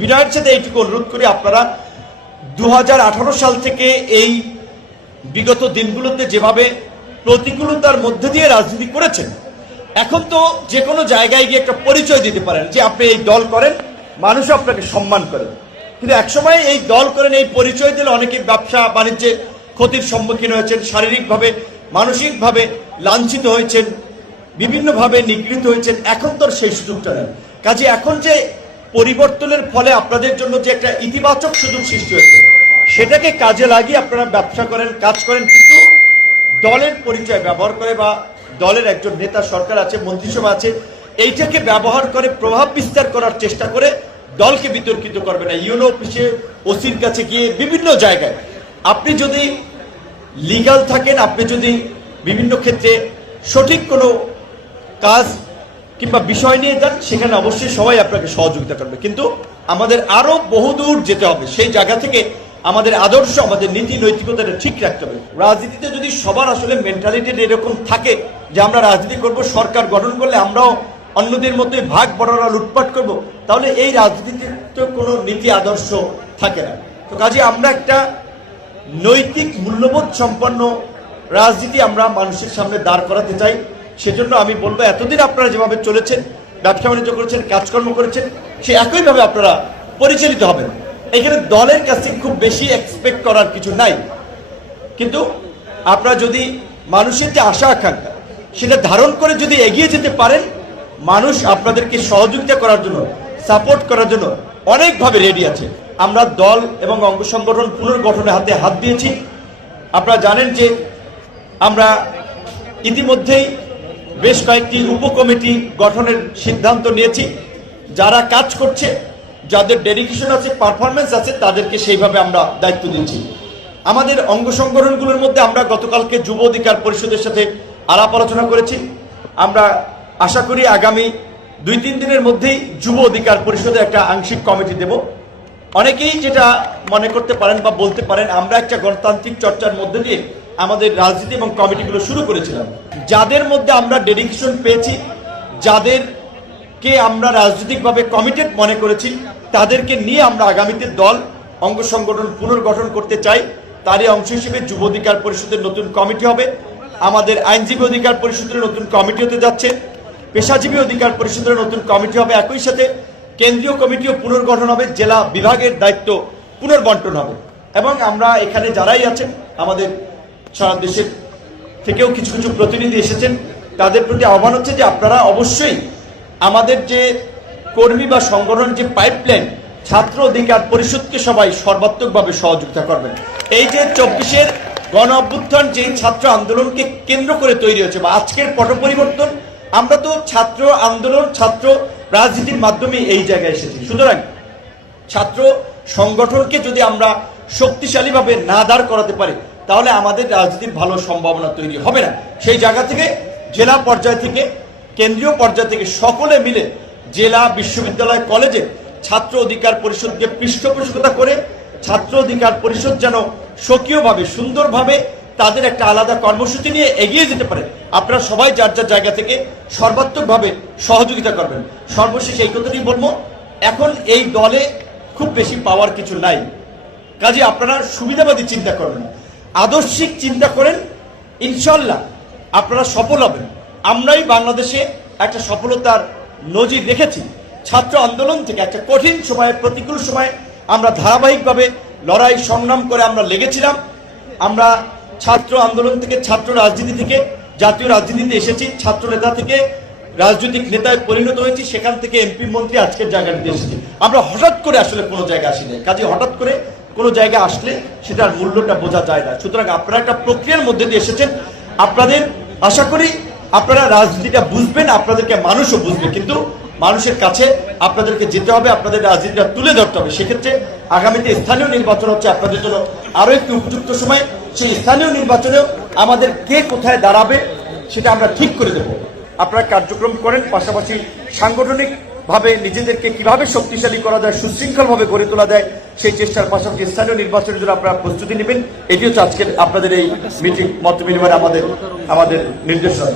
বিনয়ের সাথে এইটুকু অনুরোধ করি, আপনারা 2018 সাল থেকে এই বিগত দিনগুলোতে যেভাবে প্রতিকূলতার মধ্যে দিয়ে রাজনীতি করেছেন, এখন তো যে কোনো জায়গায় গিয়ে একটা পরিচয় দিতে পারেন যে আপনি এই দল করেন, মানুষ আপনাকে সম্মান করে। কিন্তু একসময় এই দল করেন, এই পরিচয় দিলে অনেকে ব্যবসা বাণিজ্যে ক্ষতির সম্মুখীন হয়েছেন, শারীরিকভাবে মানসিকভাবে লাঞ্ছিত হয়েছেন, বিভিন্নভাবে নিগৃহীত হয়েছেন। এখন তো সেই সুযোগটা নেই। কাজে এখন যে পরিবর্তনের ফলে আপনাদের জন্য যে একটা ইতিবাচক সুযোগ সৃষ্টি হয়েছে, সেটাকে কাজে লাগিয়ে আপনারা ব্যবসা করেন, কাজ করেন, কিন্তু দলের পরিচয় ব্যবহার করে বা দলের একজন নেতা সরকার আছে, মন্ত্রিসভা আছে, এইটাকে ব্যবহার করে প্রভাব বিস্তার করার চেষ্টা করে দলকে বিতর্কিত করবে না। ইউনো অফিসে, ওসির কাছে গিয়ে বিভিন্ন জায়গায় আপনি যদি লিগ্যাল থাকেন, আপনি যদি বিভিন্ন ক্ষেত্রে সঠিক কোনো কাজ কিংবা বিষয় নিয়ে যান, সেখানে অবশ্যই সবাই আপনাকে সহযোগিতা করবে। কিন্তু আমাদের আরো বহুদূর যেতে হবে। সেই জায়গা থেকে আমাদের আদর্শ, আমাদের নীতি নৈতিকতাটা ঠিক রাখতে হবে। রাজনীতিতে যদি সবার আসলে মেন্টালিটি এরকম থাকে যে আমরা রাজনীতি করব, সরকার গঠন করলে আমরাও অন্যদের মতোই ভাগ বড়রা লুটপাট করব, তাহলে এই রাজনীতিতে তো কোনো নীতি আদর্শ থাকে না। তো কাজে আমরা একটা নৈতিক মূল্যবোধ সম্পন্ন রাজনীতি আমরা মানুষের সামনে দাঁড় করাতে চাই। সেজন্য আমি বলবো, এতদিন আপনারা যেভাবে চলেছেন, ব্যবসা বাণিজ্য করেছেন, কাজকর্ম করেছেন, সে একইভাবে আপনারা পরিচালিত হবেন। এখানে দলের কাছে খুব বেশি এক্সপেক্ট করার কিছু নাই। কিন্তু আপনারা যদি মানুষের যে আশা আকাঙ্ক্ষা সেটা ধারণ করে যদি এগিয়ে যেতে পারেন, মানুষ আপনাদেরকে সহযোগিতা করার জন্য, সাপোর্ট করার জন্য অনেকভাবে রেডি আছে। আমরা দল এবং অঙ্গ সংগঠন পুনর্গঠনের হাতে হাত দিয়েছি। আপনারা জানেন যে আমরা ইতিমধ্যেই বেশ কয়েকটি উপকমিটি গঠনের সিদ্ধান্ত নিয়েছি। যারা কাজ করছে, যাদের ডেডিকেশন আছে, পারফরমেন্স আছে, তাদেরকে সেইভাবে আমরা দায়িত্ব দিচ্ছি। আমাদের অঙ্গ সংগঠনগুলোর মধ্যে আমরা গতকালকে যুব অধিকার পরিষদের সাথে আলাপ আলোচনা করেছি। আমরা আশা করি আগামী 2-3 দিনের মধ্যেই যুব অধিকার পরিষদের একটা আংশিক কমিটি দেব। অনেকেই যেটা মনে করতে পারেন বা বলতে পারেন, আমরা একটা গণতান্ত্রিক চর্চার মধ্যে দিয়ে আমাদের রাজনীতি এবং কমিটিগুলো শুরু করেছিলাম। যাদের মধ্যে আমরা ডেডিকেশন পেয়েছি, যাদেরকে আমরা রাজনৈতিকভাবে কমিটেড মনে করেছি, তাদেরকে নিয়ে আমরা আগামীতে দল, অঙ্গ সংগঠন পুনর্গঠন করতে চাই। তারই অংশ হিসেবে যুব অধিকার পরিষদের নতুন কমিটি হবে, আমাদের আইনজীবী অধিকার পরিষদের নতুন কমিটি হতে যাচ্ছে, পেশাজীবী অধিকার পরিষদের নতুন কমিটি হবে, একই সাথে কেন্দ্রীয় কমিটিও পুনর্গঠন হবে, জেলা বিভাগের দায়িত্ব পুনর্বন্টন হবে। এবং আমরা এখানে যারাই আছেন, আমাদের সারা দেশের থেকেও কিছু কিছু প্রতিনিধি এসেছেন, তাদের প্রতি আহ্বান হচ্ছে যে আপনারা অবশ্যই আমাদের যে কর্মী বা সংগঠন যে পাইপলাইন, ছাত্র অধিকার পরিষদকে সবাই সর্বাত্মকভাবে সহযোগিতা করবেন। এই যে 24-এর গণ অভ্যুত্থান, যে ছাত্র আন্দোলনকে কেন্দ্র করে তৈরি হয়েছে, বা আজকের পট পরিবর্তন, আমরা তো ছাত্র আন্দোলন, ছাত্র রাজনীতির মাধ্যমে এই জায়গায় এসেছি। সুতরাং ছাত্র সংগঠনকে যদি আমরা শক্তিশালীভাবে না দাঁড় করাতে পারি, তাহলে আমাদের রাজনীতির ভালো সম্ভাবনা তৈরি হবে না। সেই জায়গা থেকে জেলা পর্যায় থেকে, কেন্দ্রীয় পর্যায় থেকে সকলে মিলে জেলা, বিশ্ববিদ্যালয়, কলেজে ছাত্র অধিকার পরিষদকে পৃষ্ঠপোষকতা করে ছাত্র অধিকার পরিষদ যেন স্বকীয়ভাবে, সুন্দরভাবে তাদের একটা আলাদা কর্মসূচি নিয়ে এগিয়ে যেতে পারে। আপনারা সবাই যার যার জায়গা থেকে সর্বাত্মকভাবে সহযোগিতা করবেন। সর্বশেষ এই কথাটি বলবো, এখন এই দলে খুব বেশি পাওয়ার কিছু নাই। কাজে আপনারা সুবিধাবাদী চিন্তা করবেন, আদর্শিক চিন্তা করেন, ইনশাল্লাহ আপনারা সফল হবেন। আমরাই বাংলাদেশে একটা সফলতার নজির রেখেছি। ছাত্র আন্দোলন থেকে একটা কঠিন সময়ে, প্রতিকূল সময়ে আমরা ধারাবাহিকভাবে লড়াই সংগ্রাম করে আমরা লেগেছিলাম। আমরা ছাত্র আন্দোলন থেকে, ছাত্র রাজনীতি থেকে জাতীয় রাজনীতিতে এসেছি, ছাত্র নেতা থেকে রাজনৈতিক নেতায় পরিণত হয়েছি, সেখান থেকে এমপি মন্ত্রী আজকের জায়গাটিতে এসেছি। আমরা হঠাৎ করে আসলে কোনো জায়গায় আসি নাই। কাজে হঠাৎ করে কোনো জায়গায় আসলে সেটার মূল্যটা বোঝা যায় না। সুতরাং আপনারা একটা প্রক্রিয়ার মধ্যে দিয়ে এসেছেন। আপনাদের আশা করি আপনারা রাজনীতিটা বুঝবেন, আপনাদেরকে মানুষও বুঝবে। কিন্তু মানুষের কাছে আপনাদেরকে যেতে হবে, আপনাদের রাজনীতিটা তুলে ধরতে হবে। সেক্ষেত্রে আগামীতে স্থানীয় নির্বাচন হচ্ছে আপনাদের জন্য আরো একটি উপযুক্ত সময়। সেই স্থানীয় নির্বাচনেও আমাদের কে কোথায় দাঁড়াবে সেটা আমরা ঠিক করে দেব। আপনারা কার্যক্রম করেন, পাশাপাশি সাংগঠনিকভাবে নিজেদেরকে কিভাবে শক্তিশালী করা যায়, সুশৃঙ্খলভাবে গড়ে তোলা যায়, সেই চেষ্টার পাশাপাশি স্থানীয় নির্বাচনের জন্য আপনারা প্রস্তুতি নেবেন। এটি হচ্ছে আজকের আপনাদের এই মিটিং, মত বিনিময়ের আমাদের নির্দেশনা।